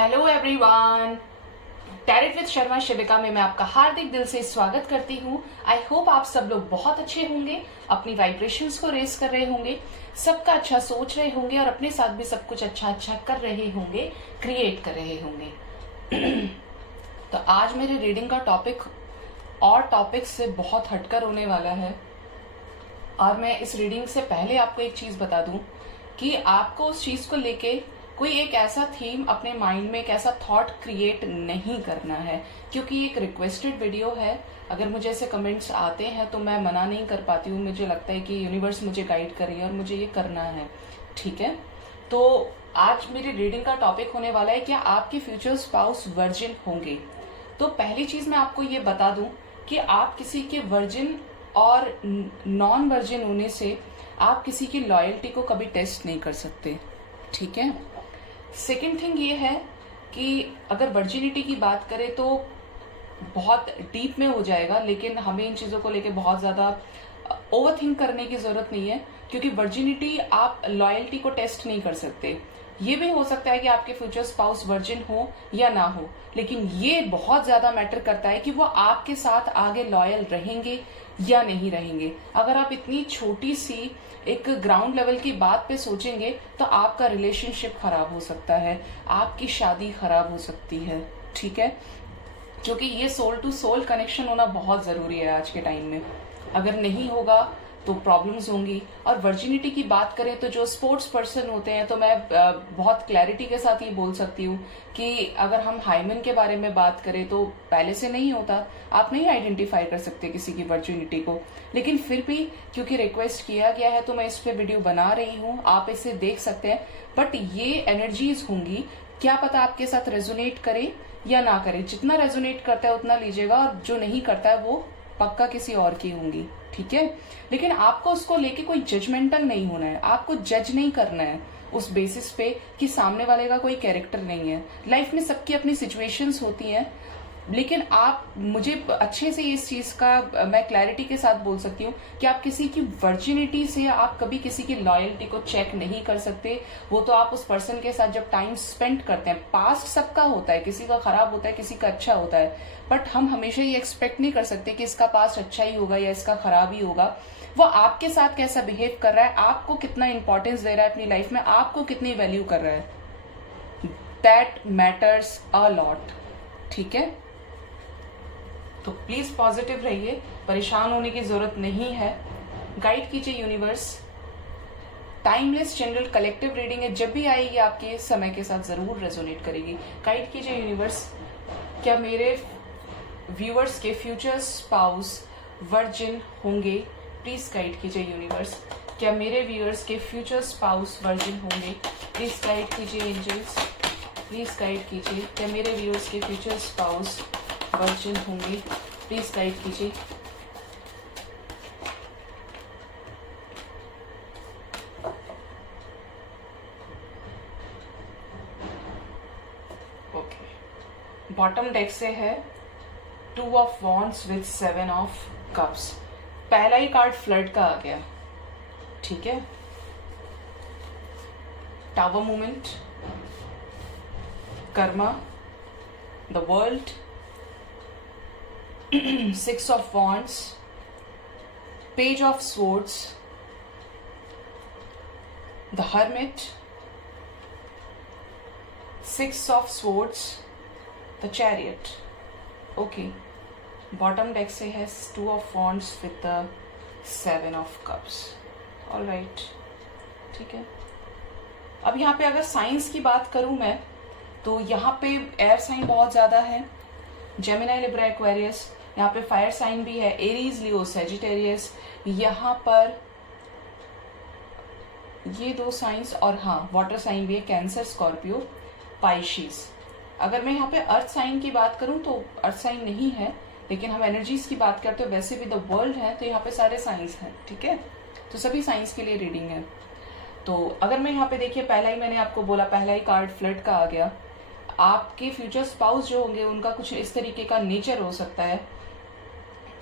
Hello everyone, tarot with Sharma Shivika में मैं आपका हार्दिक दिल से स्वागत करती हूँ। आई होप आप सब लोग बहुत अच्छे होंगे, अपनी वाइब्रेशंस को रेस कर रहे होंगे, सबका अच्छा सोच रहे होंगे और अपने साथ भी सब कुछ अच्छा अच्छा कर रहे होंगे, क्रिएट कर रहे होंगे। तो आज मेरे रीडिंग का टॉपिक और टॉपिक से बहुत हटकर होने वाला है। और मैं इस रीडिंग से पहले आपको एक चीज बता दूं कि आपको उस चीज को लेके कोई एक ऐसा थीम अपने माइंड में, एक ऐसा थॉट क्रिएट नहीं करना है, क्योंकि एक रिक्वेस्टेड वीडियो है। अगर मुझे ऐसे कमेंट्स आते हैं तो मैं मना नहीं कर पाती हूँ। मुझे लगता है कि यूनिवर्स मुझे गाइड कर रही है और मुझे ये करना है, ठीक है। तो आज मेरी रीडिंग का टॉपिक होने वाला है, क्या आपके फ्यूचर स्पाउस वर्जिन होंगे। तो पहली चीज मैं आपको ये बता दूं कि आप किसी के वर्जिन और नॉन वर्जिन होने से आप किसी की लॉयल्टी को कभी टेस्ट नहीं कर सकते, ठीक है। सेकेंड थिंग ये है कि अगर वर्जिनिटी की बात करें तो बहुत डीप में हो जाएगा, लेकिन हमें इन चीजों को लेके बहुत ज्यादा ओवर थिंक करने की जरूरत नहीं है, क्योंकि वर्जिनिटी आप लॉयल्टी को टेस्ट नहीं कर सकते। ये भी हो सकता है कि आपके फ्यूचर स्पाउस वर्जिन हो या ना हो, लेकिन ये बहुत ज्यादा मैटर करता है कि वो आपके साथ आगे लॉयल रहेंगे या नहीं रहेंगे। अगर आप इतनी छोटी सी एक ग्राउंड लेवल की बात पे सोचेंगे तो आपका रिलेशनशिप खराब हो सकता है, आपकी शादी खराब हो सकती है, ठीक है। क्योंकि ये सोल टू सोल कनेक्शन होना बहुत जरूरी है आज के टाइम में। अगर नहीं होगा तो प्रॉब्लम्स होंगी। और वर्जिनिटी की बात करें तो जो स्पोर्ट्स पर्सन होते हैं, तो मैं बहुत क्लैरिटी के साथ ये बोल सकती हूँ कि अगर हम हाइमन के बारे में बात करें तो पहले से नहीं होता, आप नहीं आइडेंटिफाई कर सकते किसी की वर्जिनिटी को। लेकिन फिर भी क्योंकि रिक्वेस्ट किया गया है तो मैं इस पे वीडियो बना रही हूँ, आप इसे देख सकते हैं। बट ये एनर्जीज होंगी, क्या पता आपके साथ रेजोनेट करे या ना करे। जितना रेजोनेट करता है उतना लीजिएगा, और जो नहीं करता है वो पक्का किसी और की होंगी, ठीक है। लेकिन आपको उसको लेके कोई जजमेंटल नहीं होना है, आपको जज नहीं करना है उस बेसिस पे कि सामने वाले का कोई कैरेक्टर नहीं है। लाइफ में सबकी अपनी सिचुएशंस होती हैं, लेकिन आप, मुझे अच्छे से इस चीज का मैं क्लैरिटी के साथ बोल सकती हूँ कि आप किसी की वर्जिनिटी से आप कभी किसी की लॉयल्टी को चेक नहीं कर सकते। वो तो आप उस पर्सन के साथ जब टाइम स्पेंड करते हैं, पास्ट सबका होता है, किसी का खराब होता है, किसी का अच्छा होता है, बट हम हमेशा ये एक्सपेक्ट नहीं कर सकते कि इसका पास्ट अच्छा ही होगा या इसका खराब ही होगा। वो आपके साथ कैसा बिहेव कर रहा है, आपको कितना इंपॉर्टेंस दे रहा है अपनी लाइफ में, आपको कितनी वैल्यू कर रहा है, दैट मैटर्स अ लॉट, ठीक है। तो प्लीज पॉजिटिव रहिए, परेशान होने की जरूरत नहीं है। गाइड कीजिए universe. Timeless general collective reading है, जब भी आएगी आपके समय के साथ जरूर रेजोनेट करेगी। गाइड कीजिए यूनिवर्स, क्या मेरे व्यूअर्स के फ्यूचर स्पाउस वर्जिन होंगे। प्लीज गाइड कीजिए यूनिवर्स, क्या मेरे व्यूअर्स के फ्यूचर स्पाउस वर्जिन होंगे। प्लीज गाइड कीजिए एंजल्स, प्लीज गाइड कीजिए, क्या मेरे व्यूअर्स के फ्यूचर स्पाउस वर्जिन होंगे। प्लीज गाइड कीजिए। ओके, बॉटम डेक से है 2 of wands with 7 of cups. पहला ही कार्ड फ्लड का आ गया, ठीक है। Tower movement, Karma, the world, 6 of wands, page of swords, the hermit, 6 of swords, the chariot. Okay, bottom deck से है 2 of wands with the 7 of cups. All right, ठीक है। अब यहाँ पे अगर साइंस की बात करूं मैं, तो यहाँ पे एयर साइन बहुत ज्यादा है, जेमिनी, लिब्रा, एक्वेरियस। यहाँ पे फायर साइन भी है, एरीज, लियो, सेजिटेरियस। यहाँ पर ये 2 साइंस, और हाँ वाटर साइन भी है, कैंसर, स्कॉर्पियो, पाइशिस। अगर मैं यहाँ पे अर्थ साइन की बात करूं तो अर्थ साइन नहीं है, लेकिन हम एनर्जीज की बात करते हैं, वैसे भी द वर्ल्ड है, तो यहाँ पे सारे साइंस हैं, ठीक है। तो सभी साइंस के लिए रीडिंग है। तो अगर मैं यहाँ पे देखिए, पहला ही मैंने आपको बोला, पहला ही कार्ड फ्लड का आ गया। आपके फ्यूचर स्पाउस जो होंगे उनका कुछ इस तरीके का नेचर हो सकता है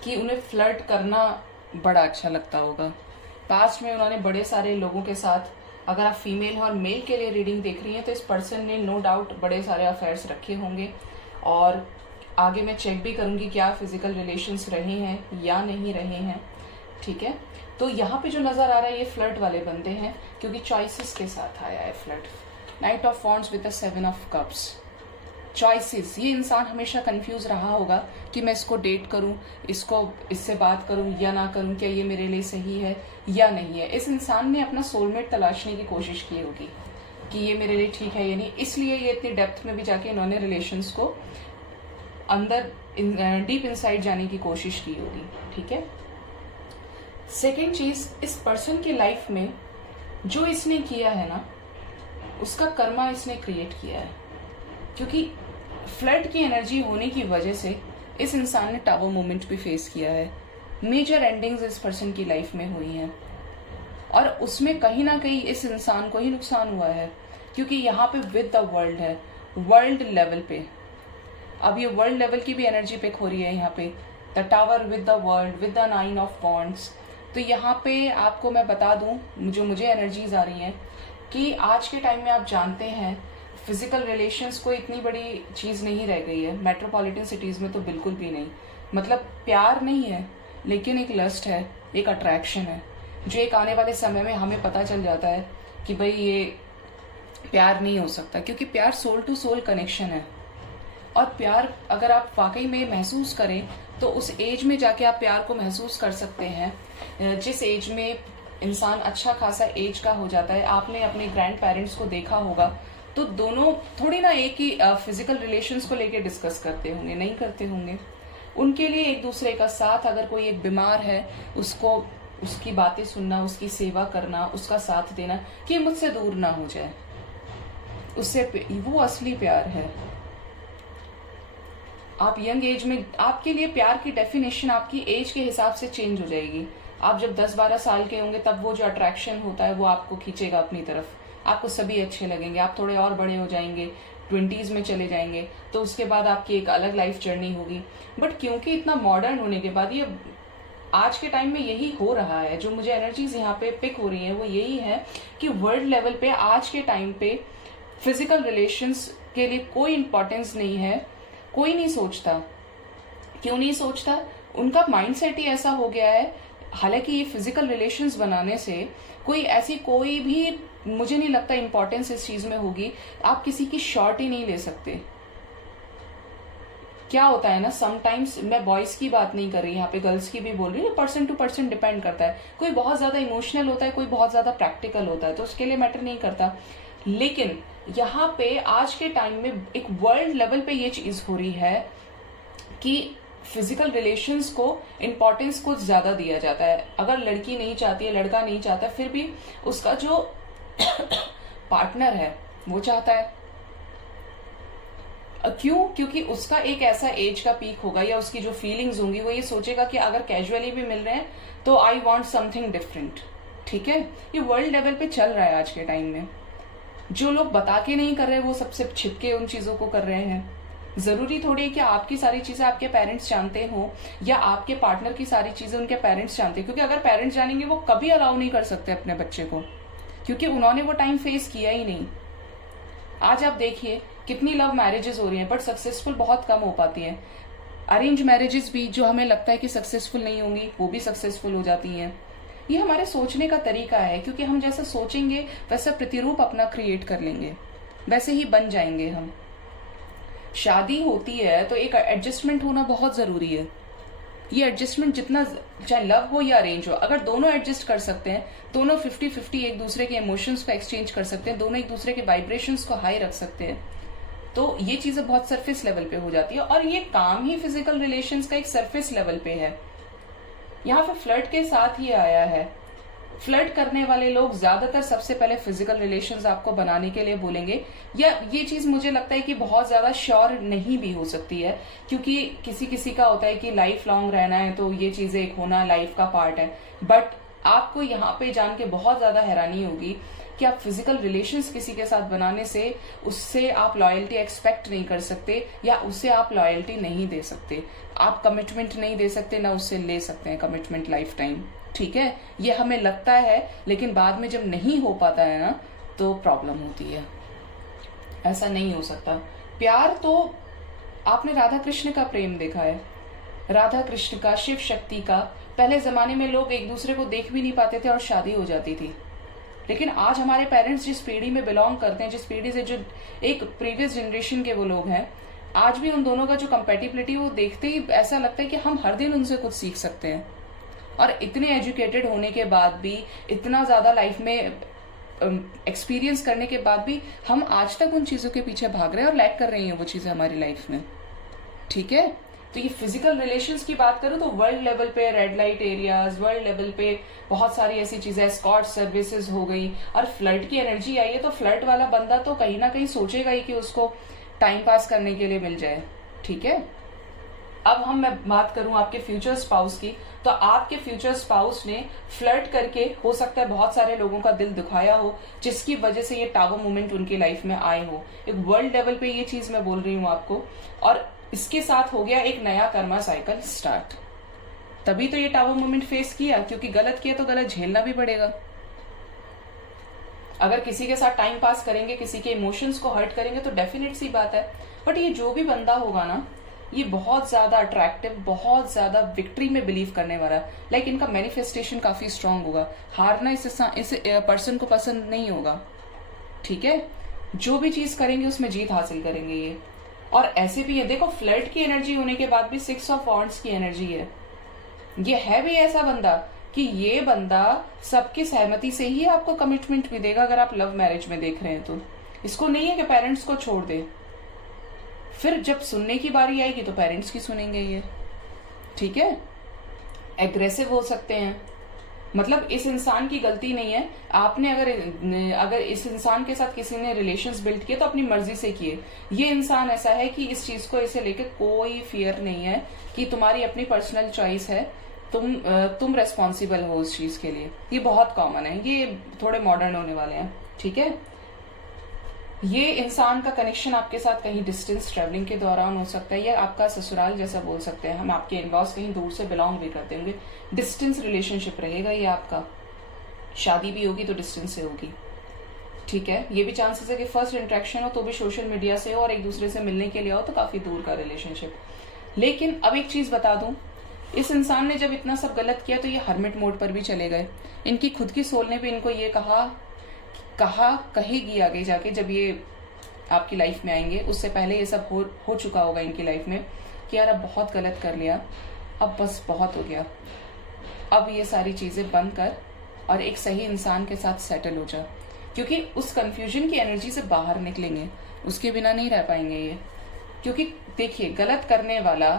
कि उन्हें फ्लर्ट करना बड़ा अच्छा लगता होगा। पास्ट में उन्होंने बड़े सारे लोगों के साथ अगर आप फीमेल और मेल के लिए रीडिंग देख रही हैं तो इस पर्सन ने नो डाउट बड़े सारे अफेयर्स रखे होंगे, और आगे मैं चेक भी करूंगी क्या फिजिकल रिलेशंस रहे हैं या नहीं रहे हैं। ठीक है, तो यहाँ पे जो नजर आ रहा है ये फ्लर्ट वाले बंदे हैं, क्योंकि चॉइसेस के साथ आया है flirt. Night of wands with the 7 of cups. Choices, ये इंसान हमेशा कंफ्यूज रहा होगा कि मैं इसको डेट करूं, इससे बात करूं या ना करूं, क्या ये मेरे लिए सही है या नहीं है। इस इंसान ने अपना सोलमेट तलाशने की कोशिश की होगी कि ये मेरे लिए ठीक है या नहीं, इसलिए ये इतनी डेप्थ में भी जाके इन्होंने रिलेशंस को अंदर डीप इनसाइड जाने की कोशिश की होगी। ठीक है, सेकेंड चीज, इस पर्सन की लाइफ में जो इसने किया है ना, उसका कर्मा इसने क्रिएट किया है, क्योंकि फ्लड की एनर्जी होने की वजह से इस इंसान ने टावर मोमेंट भी फेस किया है। मेजर एंडिंग्स इस पर्सन की लाइफ में हुई हैं, और उसमें कहीं ना कहीं इस इंसान को ही नुकसान हुआ है, क्योंकि यहाँ पे विद द वर्ल्ड है, वर्ल्ड लेवल पे। अब ये वर्ल्ड लेवल की भी एनर्जी पिक हो रही है यहाँ पे, the tower with the world with the 9 of wands. तो यहाँ पे आपको मैं बता दूं, जो मुझे एनर्जीज आ रही हैं कि आज के टाइम में आप जानते हैं फिजिकल रिलेशंस कोई इतनी बड़ी चीज नहीं रह गई है, मेट्रोपॉलिटन सिटीज में तो बिल्कुल भी नहीं। मतलब प्यार नहीं है, लेकिन एक लस्ट है, एक अट्रैक्शन है, जो एक आने वाले समय में हमें पता चल जाता है कि भाई ये प्यार नहीं हो सकता, क्योंकि प्यार सोल टू सोल कनेक्शन है। और प्यार अगर आप वाकई में महसूस करें तो उस एज में जाके आप प्यार को महसूस कर सकते हैं जिस एज में इंसान अच्छा खासा एज का हो जाता है। आपने अपने ग्रैंड पेरेंट्स को देखा होगा, तो दोनों थोड़ी ना एक ही फिजिकल रिलेशंस को लेके डिस्कस करते होंगे, नहीं करते होंगे। उनके लिए एक दूसरे का साथ, अगर कोई एक बीमार है उसको उसकी बातें सुनना, उसकी सेवा करना, उसका साथ देना कि मुझसे दूर ना हो जाए, उससे वो असली प्यार है। आप यंग एज में, आपके लिए प्यार की डेफिनेशन आपकी एज के हिसाब से चेंज हो जाएगी। आप जब 10-12 साल के होंगे तब वो जो अट्रैक्शन होता है वो आपको खींचेगा अपनी तरफ, आपको सभी अच्छे लगेंगे। आप थोड़े और बड़े हो जाएंगे, 20s में चले जाएंगे, तो उसके बाद आपकी एक अलग लाइफ जर्नी होगी। बट क्योंकि इतना मॉडर्न होने के बाद ये आज के टाइम में यही हो रहा है, जो मुझे एनर्जीज यहाँ पे पिक हो रही है वो यही है कि वर्ल्ड लेवल पे आज के टाइम पे फिजिकल रिलेशंस के लिए कोई इंपॉर्टेंस नहीं है। कोई नहीं सोचता। क्यों नहीं सोचता? उनका माइंडसेट ही ऐसा हो गया है। हालांकि ये फिजिकल रिलेशंस बनाने से कोई भी मुझे नहीं लगता इंपॉर्टेंस इस चीज में होगी। आप किसी की शॉर्ट ही नहीं ले सकते। क्या होता है ना, समटाइम्स, मैं बॉयज की बात नहीं कर रही यहाँ पे, गर्ल्स की भी बोल रही हूँ, पर्सन टू पर्सन डिपेंड करता है। कोई बहुत ज्यादा इमोशनल होता है, कोई बहुत ज्यादा प्रैक्टिकल होता है, तो उसके लिए मैटर नहीं करता। लेकिन यहाँ पे आज के टाइम में एक वर्ल्ड लेवल पे ये चीज हो रही है कि फिजिकल रिलेशंस को इम्पोर्टेंस को ज्यादा दिया जाता है। अगर लड़की नहीं चाहती है, लड़का नहीं चाहता, फिर भी उसका जो पार्टनर है वो चाहता है। क्यों? क्योंकि उसका एक ऐसा एज का पीक होगा, या उसकी जो फीलिंग्स होंगी वो ये सोचेगा कि अगर कैजुअली भी मिल रहे हैं तो आई वॉन्ट समथिंग डिफरेंट। ठीक है, ये वर्ल्ड लेवल पे चल रहा है आज के टाइम में। जो लोग बता के नहीं कर रहे वो सबसे छिपके उन चीजों को कर रहे हैं। जरूरी थोड़ी है कि आपकी सारी चीजें आपके पेरेंट्स जानते हो, या आपके पार्टनर की सारी चीजें उनके पेरेंट्स जानते हैं, क्योंकि अगर पेरेंट्स जानेंगे वो कभी अलाउ नहीं कर सकते अपने बच्चे को, क्योंकि उन्होंने वो टाइम फेस किया ही नहीं। आज आप देखिए कितनी लव मैरिजेस हो रही हैं, बट सक्सेसफुल बहुत कम हो पाती हैं। अरेंज मैरिजेस भी जो हमें लगता है कि सक्सेसफुल नहीं होंगी, वो भी सक्सेसफुल हो जाती हैं। ये हमारे सोचने का तरीका है, क्योंकि हम जैसा सोचेंगे वैसा प्रतिरूप अपना क्रिएट कर लेंगे, वैसे ही बन जाएंगे हम। शादी होती है तो एक एडजस्टमेंट होना बहुत जरूरी है। ये एडजस्टमेंट जितना, चाहे लव हो या अरेंज हो, अगर दोनों एडजस्ट कर सकते हैं, दोनों 50-50 एक दूसरे के इमोशंस को एक्सचेंज कर सकते हैं, दोनों एक दूसरे के वाइब्रेशंस को हाई रख सकते हैं, तो ये चीजें बहुत सरफेस लेवल पे हो जाती है। और ये काम ही फिजिकल रिलेशंस का एक सरफेस लेवल पे है। यहाँ पे फ्लर्ट के साथ ये आया है। फ्लर्ट करने वाले लोग ज्यादातर सबसे पहले फिजिकल रिलेशंस आपको बनाने के लिए बोलेंगे, या ये चीज मुझे लगता है कि बहुत ज्यादा श्योर नहीं भी हो सकती है, क्योंकि किसी किसी का होता है कि लाइफ लॉन्ग रहना है, तो ये चीजें एक होना लाइफ का पार्ट है। बट आपको यहाँ पे जान के बहुत ज्यादा हैरानी होगी कि आप फिजिकल रिलेशंस किसी के साथ बनाने से उससे आप लॉयल्टी एक्सपेक्ट नहीं कर सकते, या उससे आप लॉयल्टी नहीं दे सकते। आप कमिटमेंट नहीं दे सकते, ना उससे ले सकते हैं कमिटमेंट लाइफ टाइम। ठीक है, ये हमें लगता है, लेकिन बाद में जब नहीं हो पाता है ना तो प्रॉब्लम होती है। ऐसा नहीं हो सकता। प्यार तो आपने राधा कृष्ण का प्रेम देखा है, राधा कृष्ण का, शिव शक्ति का। पहले जमाने में लोग एक दूसरे को देख भी नहीं पाते थे और शादी हो जाती थी। लेकिन आज हमारे पेरेंट्स जिस पीढ़ी में बिलोंग करते हैं, जिस पीढ़ी से, जो एक प्रीवियस जनरेशन के वो लोग हैं, आज भी उन दोनों का जो कंपेटिबिलिटी वो देखते ही ऐसा लगता है कि हम हर दिन उनसे कुछ सीख सकते हैं। और इतने एजुकेटेड होने के बाद भी, इतना ज्यादा लाइफ में एक्सपीरियंस करने के बाद भी हम आज तक उन चीजों के पीछे भाग रहे हैं और लैक कर रही हैं वो चीजें हमारी लाइफ में। ठीक है, तो ये फिजिकल रिलेशंस की बात करूं तो वर्ल्ड लेवल पे red light areas, world level पे बहुत सारी ऐसी चीजें, एस्कॉर्ट सर्विसेज हो गई, और फ्लर्ट की एनर्जी आई है तो फ्लर्ट वाला बंदा तो कहीं ना कहीं सोचेगा ही कि उसको टाइम पास करने के लिए मिल जाए। ठीक है, अब मैं बात करूं आपके फ्यूचर स्पाउस की, तो आपके फ्यूचर स्पाउस ने फ्लर्ट करके हो सकता है बहुत सारे लोगों का दिल दुखाया हो, जिसकी वजह से ये टावर मोमेंट उनकी लाइफ में आए हो। एक वर्ल्ड लेवल पे ये चीज मैं बोल रही हूँ आपको, और इसके साथ हो गया एक नया कर्मा साइकिल स्टार्ट। तभी तो ये टावर मोमेंट फेस किया, क्योंकि गलत किया तो गलत झेलना भी पड़ेगा। अगर किसी के साथ टाइम पास करेंगे, किसी के इमोशंस को हर्ट करेंगे तो डेफिनेट सी बात है। बट ये जो भी बंदा होगा ना, ये बहुत ज्यादा अट्रैक्टिव, बहुत ज्यादा विक्ट्री में बिलीव करने वाला, लाइक इनका मैनिफेस्टेशन काफी स्ट्रांग होगा। हारना इस पर्सन को पसंद नहीं होगा। ठीक है, जो भी चीज करेंगे उसमें जीत हासिल करेंगे ये। और ऐसे भी है, देखो फ्लर्ट की एनर्जी होने के बाद भी 6 ऑफ वॉन्ड्स की एनर्जी है। ये है भी ऐसा बंदा कि ये बंदा सबकी सहमति से ही आपको कमिटमेंट भी देगा, अगर आप लव मैरिज में देख रहे हैं तो। इसको नहीं है कि पेरेंट्स को छोड़ दे, फिर जब सुनने की बारी आएगी तो पेरेंट्स की सुनेंगे ये। ठीक है, एग्रेसिव हो सकते हैं, मतलब इस इंसान की गलती नहीं है। आपने अगर इस इंसान के साथ किसी ने रिलेशंस बिल्ड किए तो अपनी मर्जी से किए। ये इंसान ऐसा है कि इस चीज को, इसे लेकर कोई फियर नहीं है कि तुम्हारी अपनी पर्सनल चॉइस है, तुम रेस्पॉन्सिबल हो उस चीज के लिए। ये बहुत कॉमन है, ये थोड़े मॉडर्न होने वाले हैं। ठीक है, ये इंसान का कनेक्शन आपके साथ कहीं डिस्टेंस ट्रेवलिंग के दौरान हो सकता है, या आपका ससुराल जैसा बोल सकते हैं हम। आपके इनलॉज कहीं दूर से बिलोंग भी करते होंगे, डिस्टेंस रिलेशनशिप रहेगा ये आपका। शादी भी होगी तो डिस्टेंस से होगी। ठीक है, ये भी चांसेस है कि फर्स्ट इंटरेक्शन हो तो भी सोशल मीडिया से हो, और एक दूसरे से मिलने के लिए आओ तो काफी दूर का रिलेशनशिप। लेकिन अब एक चीज बता दूं, इस इंसान ने जब इतना सब गलत किया तो ये हर्मिट मोड पर भी चले गए। इनकी खुद की सोल ने भी इनको ये कहेगी आगे जाके, जब ये आपकी लाइफ में आएंगे। उससे पहले ये सब हो चुका होगा इनकी लाइफ में कि यार अब बहुत गलत कर लिया, अब बस बहुत हो गया, अब ये सारी चीजें बंद कर और एक सही इंसान के साथ सेटल हो जा। क्योंकि उस कंफ्यूजन की एनर्जी से बाहर निकलेंगे, उसके बिना नहीं रह पाएंगे ये। क्योंकि देखिए, गलत करने वाला,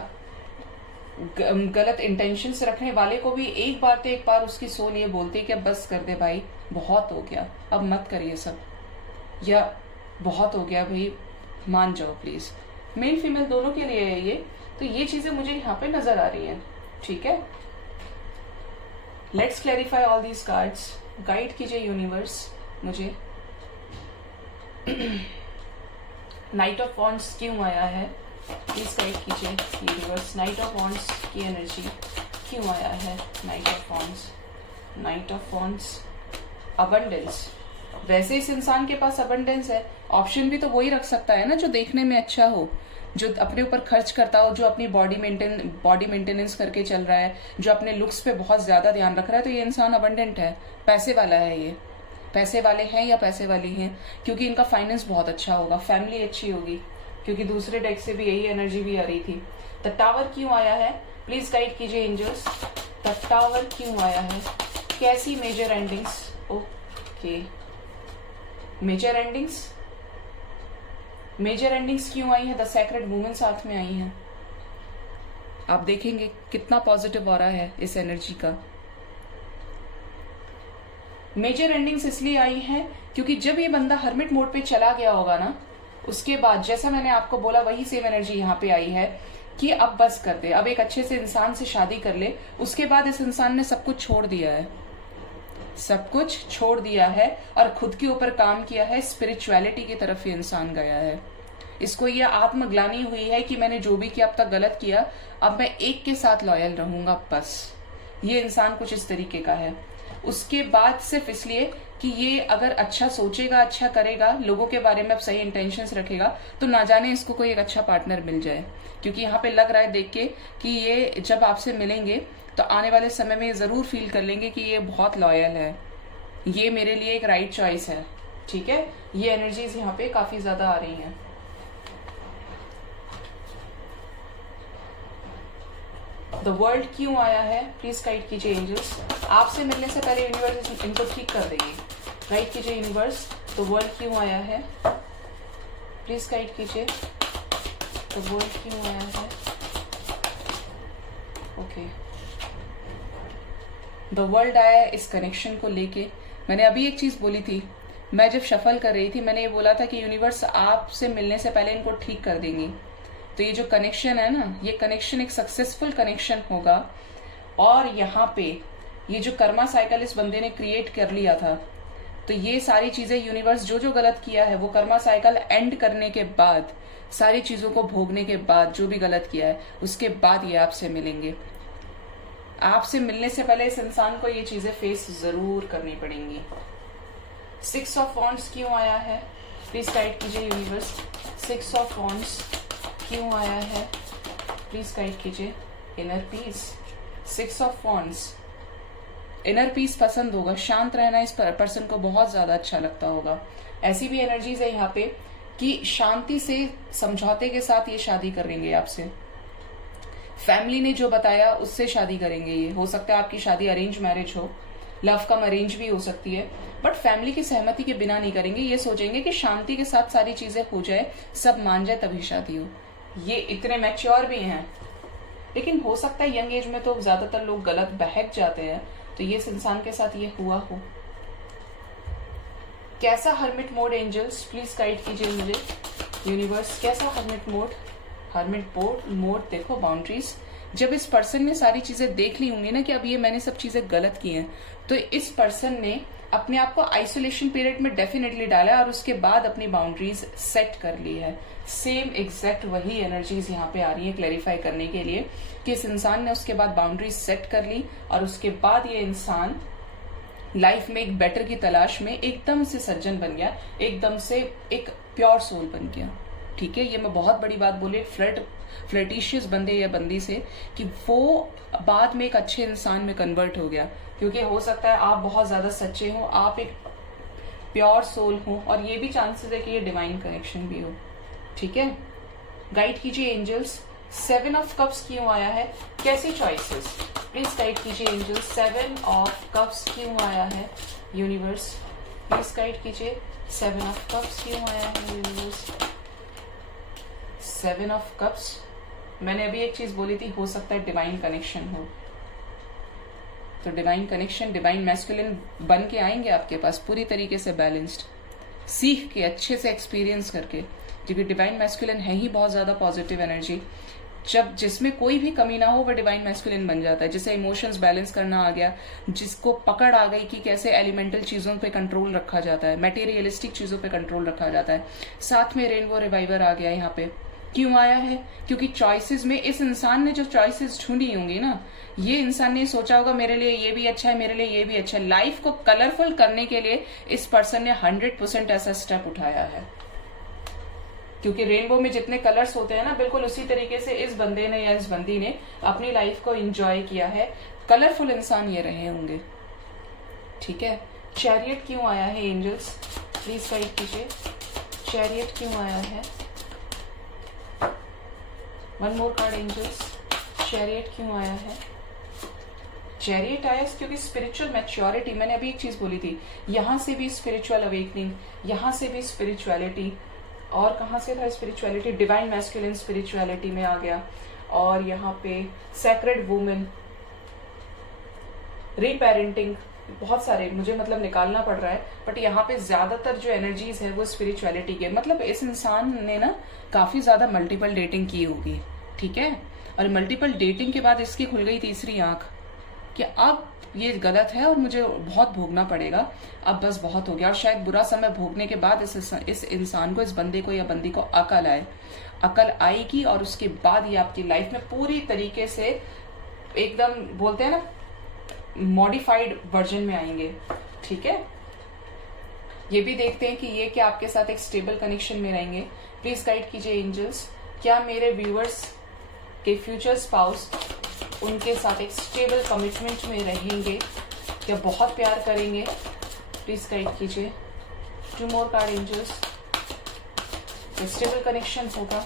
गलत इंटेंशंस रखने वाले को भी एक बार उसकी सोल ये बोलती है कि अब बस कर दे भाई, बहुत हो गया, अब मत करिए सब, या बहुत हो गया भाई, मान जाओ प्लीज। मेल फीमेल दोनों के लिए है ये। तो ये चीजें मुझे यहाँ पे नजर आ रही हैं। ठीक है, let's clarify all these cards. Guide कीजिए यूनिवर्स मुझे। नाइट ऑफ वॉन्ड्स क्यों आया है, प्लीज गाइड कीजिए यूनिवर्स। नाइट ऑफ वॉन्ड्स की एनर्जी क्यों आया है। Night of wands, night of wands, abundance. वैसे इस इंसान के पास अबंडेंस है, ऑप्शन भी तो वही रख सकता है ना जो देखने में अच्छा हो, जो अपने ऊपर खर्च करता हो, जो अपनी बॉडी मेंटेनेंस करके चल रहा है, जो अपने लुक्स पे बहुत ज्यादा ध्यान रख रहा है। तो ये इंसान अबंडेंट है, पैसे वाला है। ये पैसे वाले हैं या पैसे वाली हैं, क्योंकि इनका फाइनेंस बहुत अच्छा होगा, फैमिली अच्छी होगी, क्योंकि दूसरे डेक से भी यही एनर्जी भी आ रही थी। द टावर क्यों आया है, प्लीज गाइड कीजिए एंजल्स। द टावर क्यों आया है, कैसी major endings. Okay, major endings क्यों आई है। द सैक्रेड वुमेन साथ में आई है। आप देखेंगे कितना पॉजिटिव हो रहा है इस एनर्जी का। मेजर एंडिंग्स इसलिए आई है क्योंकि जब ये बंदा हर्मिट मोड पे चला गया होगा ना, उसके बाद जैसा मैंने आपको बोला वही सेम एनर्जी यहाँ पे आई है कि अब बस कर दे, अब एक अच्छे से इंसान से शादी कर ले। उसके बाद इस इंसान ने सब कुछ छोड़ दिया है, सब कुछ छोड़ दिया है और खुद के ऊपर काम किया है। स्पिरिचुअलिटी की तरफ ये इंसान गया है। इसको ये आत्मग्लानि हुई है कि मैंने जो भी किया अब तक गलत किया, अब मैं एक के साथ लॉयल रहूंगा बस। ये इंसान कुछ इस तरीके का है। उसके बाद सिर्फ इसलिए कि ये अगर अच्छा सोचेगा, अच्छा करेगा, लोगों के बारे में अब सही इंटेंशंस रखेगा, तो ना जाने इसको कोई एक अच्छा पार्टनर मिल जाए। क्योंकि यहाँ पे लग रहा है देख के कि ये जब आपसे मिलेंगे तो आने वाले समय में जरूर फील कर लेंगे कि ये बहुत लॉयल है, ये मेरे लिए एक राइट चॉइस है। ठीक है, ये एनर्जीज यहाँ पे काफी ज्यादा आ रही हैं। द वर्ल्ड क्यों आया है, प्लीज गाइड कीजिए एंजल्स। आपसे मिलने से पहले यूनिवर्स इनको ठीक कर देगी। गाइड कीजिए यूनिवर्स, द वर्ल्ड क्यों आया है, प्लीज गाइड कीजिए। द वर्ल्ड क्यों आया है, ओके। द वर्ल्ड आया है इस कनेक्शन को लेके। मैंने अभी एक चीज बोली थी, मैं जब शफल कर रही थी मैंने ये बोला था कि यूनिवर्स आपसे मिलने से पहले इनको ठीक कर देंगी। तो ये जो कनेक्शन है ना, ये कनेक्शन एक सक्सेसफुल कनेक्शन होगा। और यहाँ पे ये जो कर्मा साइकिल इस बंदे ने क्रिएट कर लिया था, तो ये सारी चीजें यूनिवर्स जो जो गलत किया है वो कर्मा साइकिल एंड करने के बाद, सारी चीजों को भोगने के बाद, जो भी गलत किया है उसके बाद ये आपसे मिलेंगे। आपसे मिलने से पहले इस इंसान को ये चीजें फेस जरूर करनी पड़ेंगी। 6 ऑफ वॉन्ड्स क्यों आया है, प्लीज गाइड कीजिए यूनिवर्स। 6 ऑफ वॉन्ड्स क्यों आया है, प्लीज गाइड कीजिए। Inner peace, 6 of wands, inner peace पसंद होगा, शांत रहना इस पर्सन को बहुत ज्यादा अच्छा लगता होगा। ऐसी भी एनर्जीज है यहाँ पे कि शांति से, समझौते के साथ ये शादी करेंगे आपसे। फैमिली ने जो बताया उससे शादी करेंगे। ये हो सकता है आपकी शादी अरेंज मैरिज हो, लव कम अरेंज भी हो सकती है, बट फैमिली की सहमति के बिना नहीं करेंगे। ये सोचेंगे कि शांति के साथ सारी चीजें हो जाए, सब मान जाए, तभी शादी हो। ये इतने मैच्योर भी हैं, लेकिन हो सकता है यंग एज में तो ज्यादातर लोग गलत बहक जाते हैं, तो ये इस इंसान के साथ ये हुआ हो। कैसा hermit mode angels, please guide कीजिए मुझे यूनिवर्स। कैसा हर्मिट मोड, हर्मिट मोड देखो बाउंड्रीज। जब इस पर्सन ने सारी चीजें देख ली होंगी ना कि अब ये मैंने सब चीजें गलत की हैं, तो इस पर्सन ने अपने आप को आइसोलेशन पीरियड में डेफिनेटली डाला और उसके बाद अपनी बाउंड्रीज सेट कर ली है। सेम एग्जैक्ट वही एनर्जीज यहाँ पे आ रही है क्लैरिफाई करने के लिए कि इस इंसान ने उसके बाद बाउंड्रीज सेट कर ली और उसके बाद ये इंसान लाइफ में एक बेटर की तलाश में एकदम से सज्जन बन गया, एकदम से एक प्योर सोल बन गया। ठीक है, ये मैं बहुत बड़ी बात बोली फ्लर्टिशियस बंदे या बंदी से कि वो बाद में एक अच्छे इंसान में कन्वर्ट हो गया। क्योंकि हो सकता है आप बहुत ज्यादा सच्चे हो, आप एक प्योर सोल हो, और ये भी चांसेस है कि ये डिवाइन कनेक्शन भी हो। ठीक है, गाइड कीजिए एंजल्स। 7 ऑफ कप्स क्यों आया है, कैसी चॉइसेस, प्लीज गाइड कीजिए एंजल्स। 7 ऑफ कप्स क्यों आया है यूनिवर्स, प्लीज गाइड कीजिए। 7 ऑफ कप्स क्यों आया है यूनिवर्स। 7 ऑफ कप्स, मैंने अभी एक चीज बोली थी, हो सकता है डिवाइन कनेक्शन हो, तो डिवाइन कनेक्शन, डिवाइन मैस्कुलिन बन के आएंगे आपके पास पूरी तरीके से बैलेंस्ड, सीख के, अच्छे से एक्सपीरियंस करके। क्योंकि डिवाइन मैस्कुलिन है ही बहुत ज्यादा पॉजिटिव एनर्जी। जब जिसमें कोई भी कमी ना हो वो डिवाइन मैस्कुलिन बन जाता है। जैसे इमोशंस बैलेंस करना आ गया, जिसको पकड़ आ गई कि कैसे एलिमेंटल चीजों पे कंट्रोल रखा जाता है, मटेरियलिस्टिक चीजों पे कंट्रोल रखा जाता है। साथ में रेनबो रिवाइवर आ गया यहाँ पे। क्यों आया है, क्योंकि चॉइसेस में इस इंसान ने जो चॉइसेस ढूंढी होंगी ना, ये इंसान ने सोचा होगा मेरे लिए ये भी अच्छा है, मेरे लिए ये भी अच्छा है। लाइफ को कलरफुल करने के लिए इस पर्सन ने 100% ऐसा स्टेप उठाया है। क्योंकि रेनबो में जितने कलर्स होते हैं ना, बिल्कुल उसी तरीके से इस बंदे ने या इस बंदी ने अपनी लाइफ को एंजॉय किया है। कलरफुल इंसान ये रहे होंगे। ठीक है, चैरियट क्यों आया है एंजल्स, प्लीज गाइड कीजिए। चैरियट क्यों आया है, one more card angels. Chariot क्यों आया है, चैरियट आया क्योंकि स्पिरिचुअल मैच्योरिटी, मैंने अभी एक चीज बोली थी, यहां से भी स्पिरिचुअल अवेकनिंग, यहां से भी स्पिरिचुअलिटी, और कहाँ से था स्पिरिचुअलिटी, डिवाइन मैस्कुलिन स्पिरिचुअलिटी में आ गया। और यहाँ पे सैक्रेड वुमेन, रीपेरेंटिंग, बहुत सारे मुझे मतलब निकालना पड़ रहा है, बट यहाँ पे ज्यादातर जो एनर्जीज है वो स्पिरिचुअलिटी के। मतलब इस इंसान ने ना काफी ज्यादा मल्टीपल डेटिंग की होगी। ठीक है, और मल्टीपल डेटिंग के बाद इसकी खुल गई तीसरी आंख कि अब ये गलत है और मुझे बहुत भोगना पड़ेगा, अब बस बहुत हो गया। और शायद बुरा समय भोगने के बाद इस इंसान को, इस बंदे को या बंदी को अकल आए, अकल आएगी और उसके बाद ये आपकी लाइफ में पूरी तरीके से एकदम, बोलते हैं ना, मॉडिफाइड वर्जन में आएंगे। ठीक है, ये भी देखते हैं कि ये क्या आपके साथ एक स्टेबल कनेक्शन में रहेंगे। प्लीज गाइड कीजिए एंजल्स, क्या मेरे व्यूअर्स के फ्यूचर स्पाउस उनके साथ एक स्टेबल कमिटमेंट में रहेंगे, क्या बहुत प्यार करेंगे। प्लीज गाइड कीजिए। 2 मोर कार्ड एंजल्स। स्टेबल कनेक्शन होगा।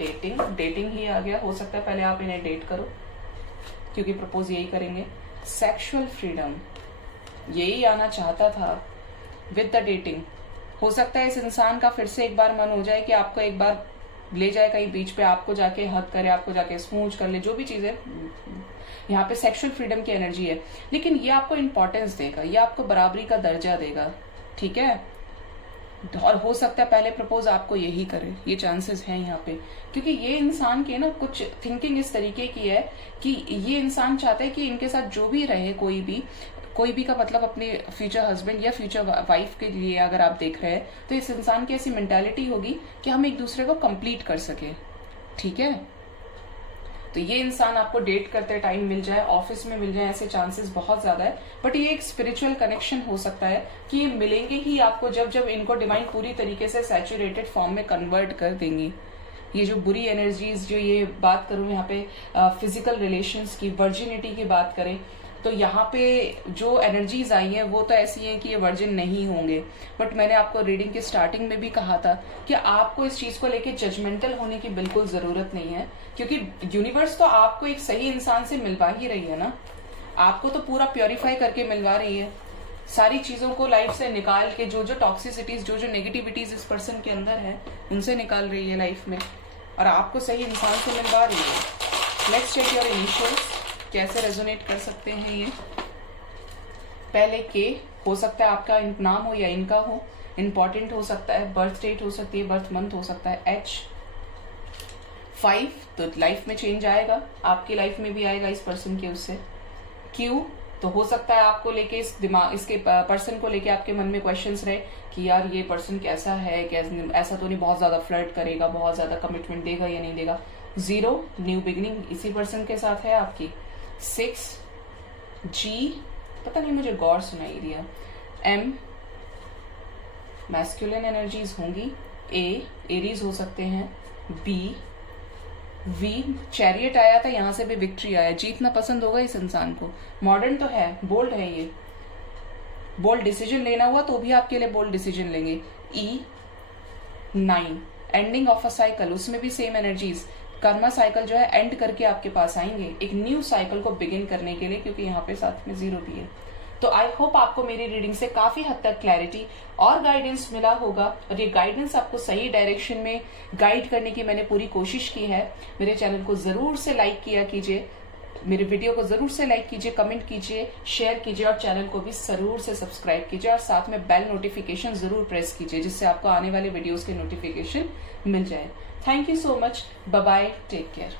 डेटिंग ही आ गया, हो सकता है पहले आप इन्हें डेट करो क्योंकि प्रपोज यही करेंगे। सेक्सुअल फ्रीडम यही आना चाहता था विद द डेटिंग। हो सकता है इस इंसान का फिर से एक बार मन हो जाए कि आपको एक बार ले जाए कहीं बीच पे, आपको जाके हग करे, आपको जाके स्मूच कर ले, जो भी चीजें। यहाँ पे सेक्सुअल फ्रीडम की एनर्जी है, लेकिन ये आपको इंपॉर्टेंस देगा, ये आपको बराबरी का दर्जा देगा। ठीक है, और हो सकता है पहले प्रपोज आपको यही करे, ये चांसेस हैं यहाँ पे, क्योंकि ये इंसान के ना कुछ थिंकिंग इस तरीके की है कि ये इंसान चाहता है कि इनके साथ जो भी रहे, कोई भी का मतलब अपने फ्यूचर हस्बैंड या फ्यूचर वाइफ के लिए अगर आप देख रहे हैं तो इस इंसान की ऐसी मेंटालिटी होगी कि हम एक दूसरे को कंप्लीट कर सके। ठीक है, तो ये इंसान आपको डेट करते टाइम मिल जाए, ऑफिस में मिल जाए, ऐसे चांसेस बहुत ज्यादा है। बट ये एक स्पिरिचुअल कनेक्शन हो सकता है कि ये मिलेंगे ही आपको जब इनको डिवाइन पूरी तरीके से सैचुरेटेड फॉर्म में कन्वर्ट कर देंगी। ये जो बुरी एनर्जीज, जो ये बात करूं यहाँ पे फिजिकल रिलेशंस की, वर्जिनिटी की बात करें तो यहाँ पे जो एनर्जीज आई हैं वो तो ऐसी हैं कि ये वर्जिन नहीं होंगे। बट मैंने आपको रीडिंग के स्टार्टिंग में भी कहा था कि आपको इस चीज को लेके जजमेंटल होने की बिल्कुल जरूरत नहीं है, क्योंकि यूनिवर्स तो आपको एक सही इंसान से मिलवा ही रही है ना, आपको तो पूरा प्योरीफाई करके मिलवा रही है। सारी चीजों को लाइफ से निकाल के, जो टॉक्सिसिटीज, जो नेगेटिविटीज इस पर्सन के अंदर है उनसे निकाल रही है लाइफ में, और आपको सही इंसान से मिलवा रही है। लेट्स चेक योर इनिशियल्स, कैसे रेजोनेट कर सकते हैं ये। पहले के हो सकता है आपका नाम हो या इनका हो, इंपॉर्टेंट हो सकता है, बर्थ डेट हो सकती है, बर्थ मंथ हो सकता है। H5 तो लाइफ में चेंज आएगा, आपकी लाइफ में भी आएगा इस पर्सन के उससे। Q तो हो सकता है आपको लेके इसके पर्सन को लेके आपके मन में क्वेश्चंस रहे कि यार ये पर्सन कैसा है, ऐसा तो नहीं बहुत ज्यादा फ्लर्ट करेगा, बहुत ज्यादा कमिटमेंट देगा या नहीं देगा। 0 न्यू बिगिनिंग इसी पर्सन के साथ है आपकी। 6 G पता नहीं मुझे गौर सुनाई दिया। M मैस्कुलिन एनर्जीज होंगी। A एरीज हो सकते हैं। B V चैरियट आया था, यहां से भी विक्ट्री आया, जीतना पसंद होगा इस इंसान को। मॉडर्न तो है, बोल्ड है, ये बोल्ड डिसीजन लेना हुआ तो भी आपके लिए बोल्ड डिसीजन लेंगे। E 9 ending of a cycle, उसमें भी सेम एनर्जीज, कर्मा साइकिल जो है एंड करके आपके पास आएंगे एक न्यू साइकिल को बिगिन करने के लिए, क्योंकि यहाँ पे साथ में 0 भी है। तो आई होप आपको मेरी रीडिंग से काफी हद तक क्लैरिटी और गाइडेंस मिला होगा, और ये गाइडेंस आपको सही डायरेक्शन में गाइड करने की मैंने पूरी कोशिश की है। मेरे चैनल को जरूर से लाइक किया कीजिए, मेरे वीडियो को जरूर से लाइक कीजिए, कमेंट कीजिए, शेयर कीजिए, और चैनल को भी जरूर से सब्सक्राइब कीजिए, और साथ में बेल नोटिफिकेशन जरूर प्रेस कीजिए जिससे आपको आने वाले वीडियोस के नोटिफिकेशन मिल जाए। Thank you so much, bye bye, take care.